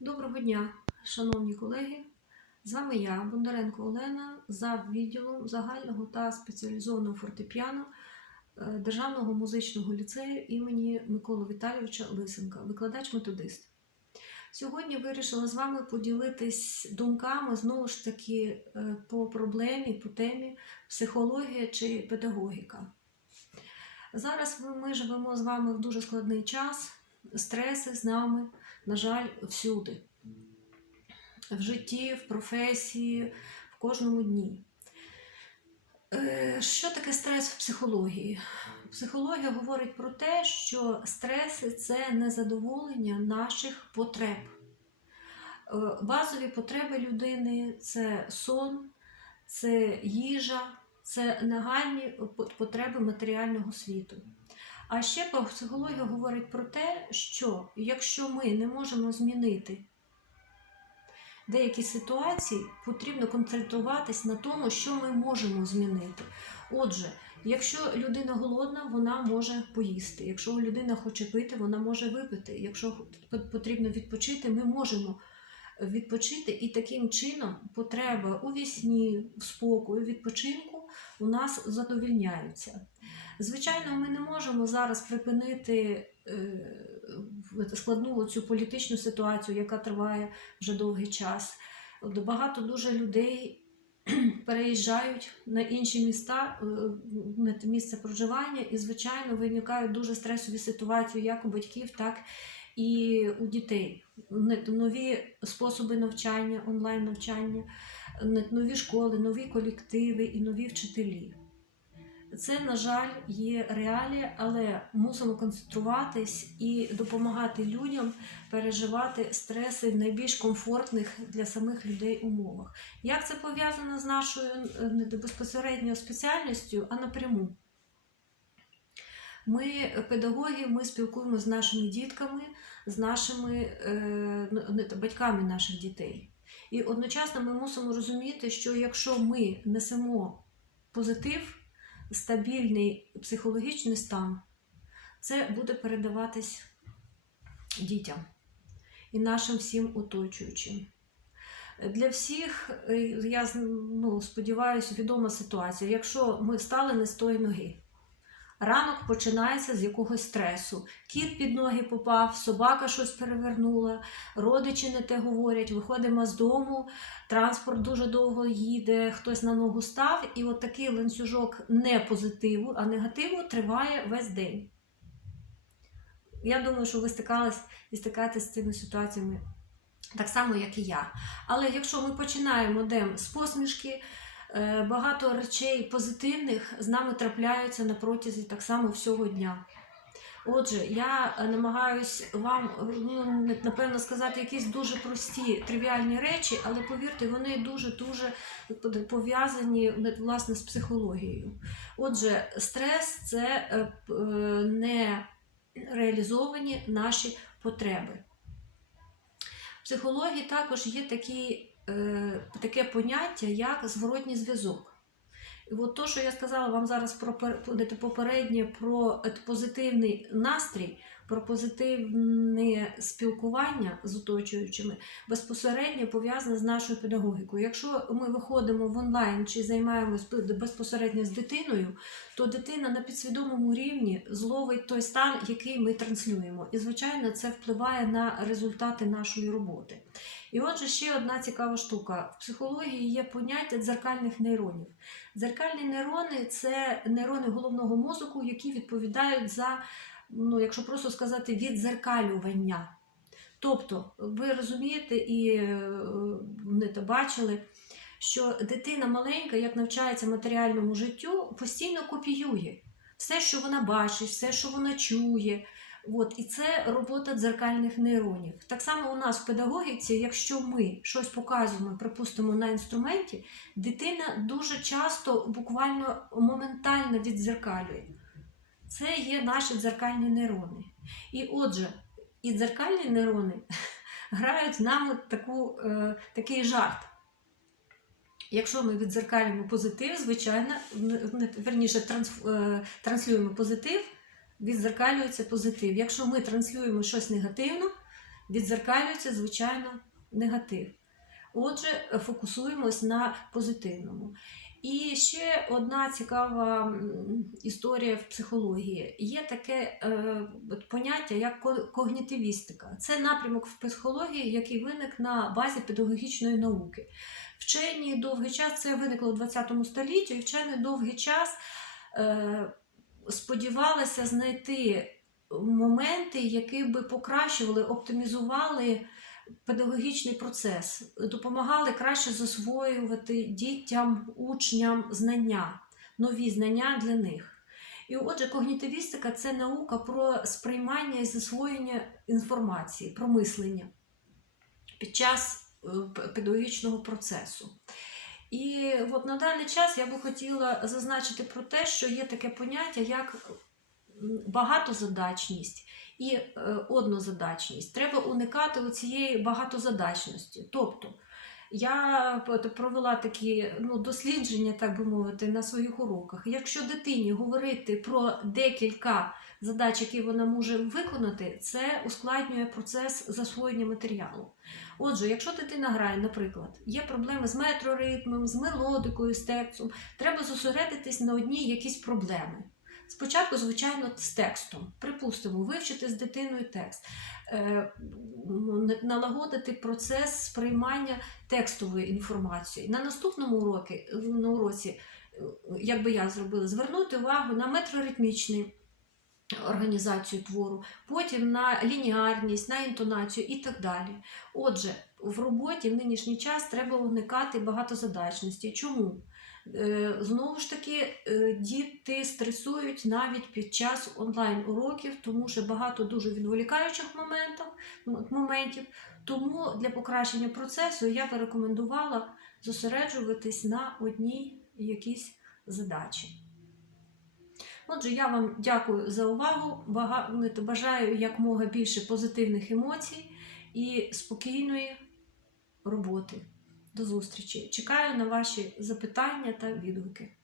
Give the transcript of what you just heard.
Доброго дня, шановні колеги. З вами я, Бондаренко Олена, за відділом загального та спеціалізованого фортепіано е, Державного музичного ліцею імені Миколи Віталійовича Лисенка, викладач-методист. Сьогодні вирішила з вами поділитись думками знову ж таки е, по проблемі, по темі психологія чи педагогіка. Зараз ми- ми живемо з вами в дуже складний час. Стреси з нами, на жаль, всюди. В житті, в професії, в кожному дні. Е, Що таке стрес в психології? Психологія говорить про те, що стреси це незадоволення наших потреб. Е, Базові потреби людини це сон, це їжа, це нагальні потреби матеріального світу. А ще психологія говорить про те, що якщо ми не можемо змінити деякі ситуації, потрібно концентруватись на тому, що ми можемо змінити. Отже, якщо людина голодна, вона може поїсти. Якщо людина хоче пити, вона може випити. Якщо потрібно відпочити, ми можемо відпочити, і таким чином потреба у вісні, в спокою, відпочинку у нас задовільняються. Звичайно, ми не можемо зараз припинити е, складну цю політичну ситуацію, яка триває вже довгий час. Багато дуже людей переїжджають на інші міста, е, на місце проживання, і, звичайно, виникають дуже стресові ситуації як у батьків, так і у дітей. Нові способи навчання, онлайн навчання, нові школи, нові колективи і нові вчителі. Це, на жаль, є реалії, але мусимо концентруватись і допомагати людям переживати стреси в найбільш комфортних для самих людей умовах. Як це пов'язано з нашою не безпосередньо спеціальністю, а напряму? Ми, педагоги, ми спілкуємося з нашими дітками, з нашими е, ну, батьками наших дітей. І одночасно ми мусимо розуміти, що якщо ми несемо позитив, стабільний психологічний стан, це буде передаватись дітям і нашим всім оточуючим. Для всіх, е, я ну, сподіваюся, відома ситуація. Якщо ми стали не з тої ноги, ранок починається з якогось стресу. Кіт під ноги попав, собака щось перевернула, родичі не те говорять, виходимо з дому, транспорт дуже довго їде, хтось на ногу став, і от такий ланцюжок не позитиву, а негативу триває весь день. Я думаю, що ви стикались і стикаєтесь з цими ситуаціями так само, як і я. Але якщо ми починаємо день з посмішки, багато речей позитивних з нами трапляються на протязі так само всього дня. Отже, я е, намагаюсь вам е, ну, напевно сказати якісь дуже прості тривіальні речі, але повірте, вони дуже-дуже пов'язані е, власне з психологією. Отже, стрес це е, е, не реалізовані наші потреби. В психології також є такі, е, таке поняття, як зворотній зв'язок. І от то, що я сказала вам зараз про пер- попереднє про е, позитивний настрій, про позитивне спілкування з оточуючими, безпосередньо пов'язане з нашою педагогікою. Якщо ми виходимо в онлайн чи займаємось безпосередньо з дитиною, то дитина на підсвідомому рівні зловить той стан, який ми транслюємо. І, звичайно, це впливає на результати нашої роботи. І отже, ще одна цікава штука. В психології є поняття дзеркальних нейронів. Дзеркальні нейрони це нейрони головного мозку, які відповідають за, ну, якщо просто сказати, віддзеркалювання. Тобто, ви розумієте і е, не то бачили, що дитина маленька, як навчається матеріальному життю, постійно копіює все, що вона бачить, все, що вона чує. От, і це робота дзеркальних нейронів. Так само у нас в педагогіці, якщо ми щось показуємо, припустимо, на інструменті, дитина дуже часто буквально моментально віддзеркалює. Це є наші дзеркальні нейрони. І отже, і дзеркальні нейрони грають з нами таку, е, такий жарт. Якщо ми віддзеркалюємо позитив, звичайно, верніше е, транслюємо позитив, віддзеркалюється позитив. Якщо ми транслюємо щось негативно, відзеркалюється, звичайно, негатив. Отже, фокусуємось на позитивному. І ще одна цікава історія в психології. Є таке е, поняття як когнітивістика. Це напрямок в психології, який виник на базі педагогічної науки. Вчені довгий час це виникло в 20 столітті, і вчені довгий час сподівалися знайти моменти, які би покращували, оптимізували педагогічний процес, допомагали краще засвоювати дітям, учням знання, нові знання для них. І отже, когнітивістика це наука про сприймання і засвоєння інформації, про мислення під час е, педагогічного процесу. І от на даний час я би хотіла зазначити про те, що є таке поняття як багатозадачність і е, однозадачність. Треба уникати цієї багатозадачності. Тобто, я провела такі ну, дослідження, так би мовити, на своїх уроках. Якщо дитині говорити про декілька задач, які вона може виконати, це ускладнює процес засвоєння матеріалу. Отже, якщо дитина грає, наприклад, є проблеми з метроритмом, з мелодикою, з текстом, треба зосередитись на одній якісь проблеми. Спочатку, звичайно, з текстом. Припустимо, вивчити з дитиною текст, е, налагодити процес сприймання текстової інформації. На наступному уроці, на уроці, е, як би я зробила, звернути увагу на метроритмічний організацію твору, потім на лініарність, на інтонацію і так далі. Отже, в роботі в нинішній час треба уникати багатозадачності. Чому? Е, Знову ж таки, е, діти стресують навіть під час онлайн-уроків, тому що багато дуже відволікаючих моментів, моментів. Тому для покращення процесу я би рекомендувала зосереджуватись на одній якійсь задачі. Отже, я вам дякую за увагу. Ну, Бажаю якмога більше позитивних емоцій і спокійної роботи. До зустрічі. Чекаю на ваші запитання та відгуки.